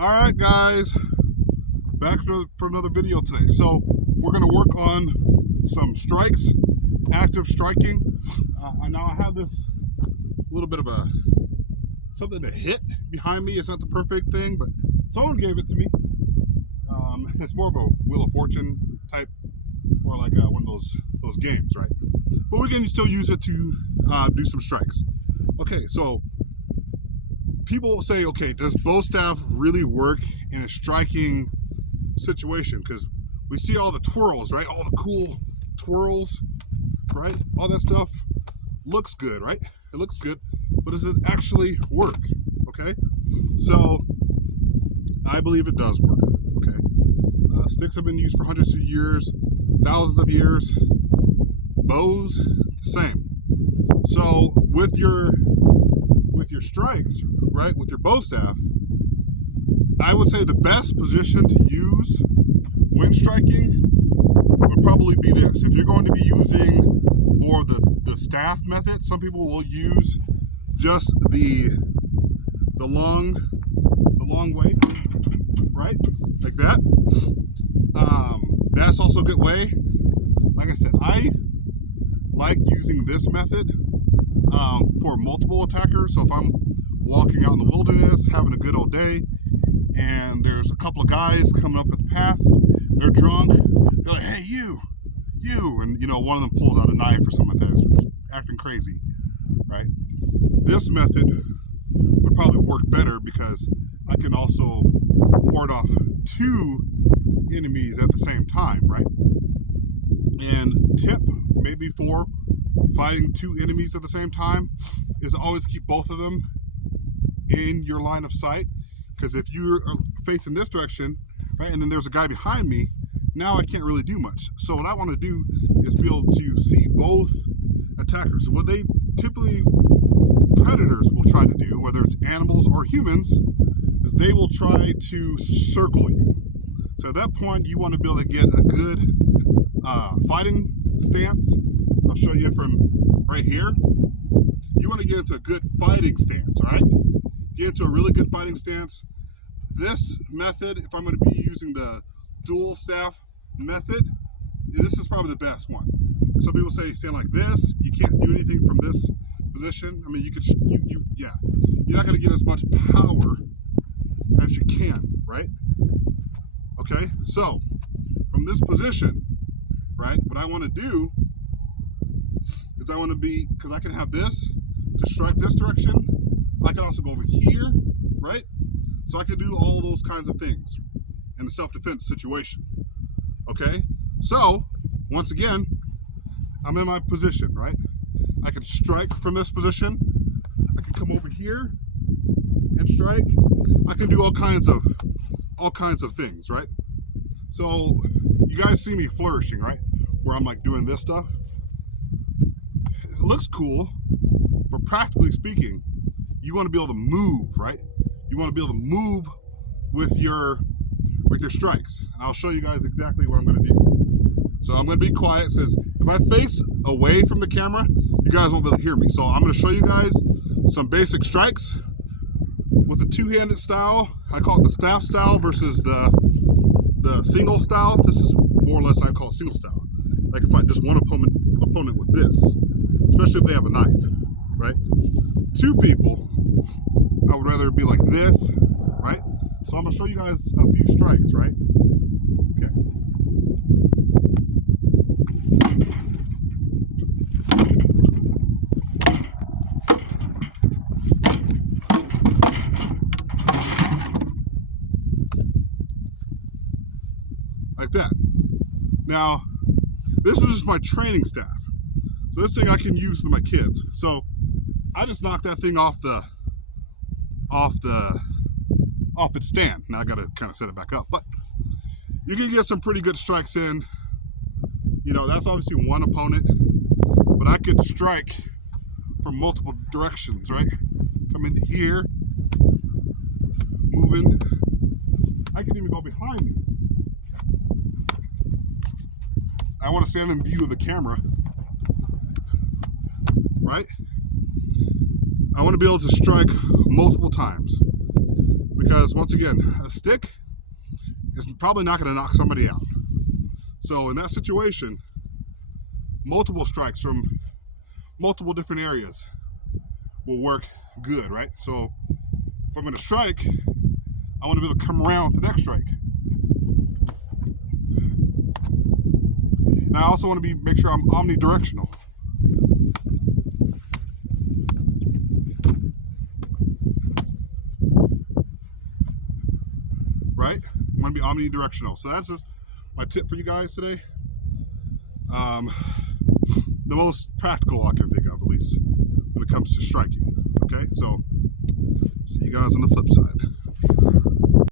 All right, guys, back for another video today. So we're going to work on some strikes, active striking. Now I have this little bit of something to hit behind me. It's not the perfect thing, but someone gave it to me. It's more of a Wheel of Fortune type, or like one of those games, right? But we can still use it to do some strikes. Okay, so people say, okay, does bow staff really work in a striking situation? Because we see all the twirls, right? All the cool twirls, right? All that stuff looks good, right? It looks good, but does it actually work? Okay, so I believe it does work. Okay, sticks have been used for hundreds of years, thousands of years. Bows, same. So with your strikes, right, with your bow staff, I would say the best position to use when striking would probably be this. If you're going to be using more of the staff method, some people will use just the long way, right, like that. That's also a good way. Like I said, I like using this method for multiple attackers. So if I'm walking out in the wilderness, having a good old day, and there's a couple of guys coming up the path, they're drunk, they're like, hey, you, and one of them pulls out a knife or something like that, it's acting crazy, right? This method would probably work better because I can also ward off two enemies at the same time, right? And tip maybe for fighting two enemies at the same time is always keep both of them in your line of sight, because if you're facing this direction, right, and then there's a guy behind me, now I can't really do much. So what I want to do is be able to see both attackers. So what they typically, predators will try to do, whether it's animals or humans, is they will try to circle you. So at that point, you want to be able to get a good fighting stance. I'll show you from right here. You want to get into a good fighting stance, all right? Get into a really good fighting stance. This method, if I'm going to be using the dual staff method, this is probably the best one. Some people say stand like this. You can't do anything from this position. I mean, you could, yeah. You're not going to get as much power as you can, right? Okay, so from this position, right, what I want to do is I want to be, because I can have this to strike this direction. I can also go over here, right? So I can do all those kinds of things in a self-defense situation. Okay, so once again, I'm in my position, right? I can strike from this position. I can come over here and strike. I can do all kinds of things, right? So you guys see me flourishing, right? Where I'm like doing this stuff. It looks cool, but practically speaking, you want to be able to move, right? You want to be able to move with your strikes. And I'll show you guys exactly what I'm going to do. So I'm going to be quiet. It says if I face away from the camera, you guys won't be able to hear me. So I'm going to show you guys some basic strikes with the two-handed style. I call it the staff style versus the single style. This is more or less I call single style. I can fight just one opponent with this, especially if they have a knife, right? Two people, I would rather be like this, right? So I'm gonna show you guys a few strikes, right? Okay. Like that. Now, this is just my training staff. So this thing I can use with my kids. So I just knocked that thing off its stand. Now I gotta kind of set it back up, but you can get some pretty good strikes in. That's obviously one opponent, but I could strike from multiple directions, right? Come in here, moving. I can even go behind me. I want to stand in view of the camera, right? I want to be able to strike multiple times. Because once again, a stick is probably not going to knock somebody out. So in that situation, multiple strikes from multiple different areas will work good, right? So if I'm going to strike, I want to be able to come around to the next strike. And I also want to make sure I'm omnidirectional. Right? I want to be omnidirectional. So that's just my tip for you guys today. The most practical I can think of, at least, when it comes to striking. Okay? So, see you guys on the flip side.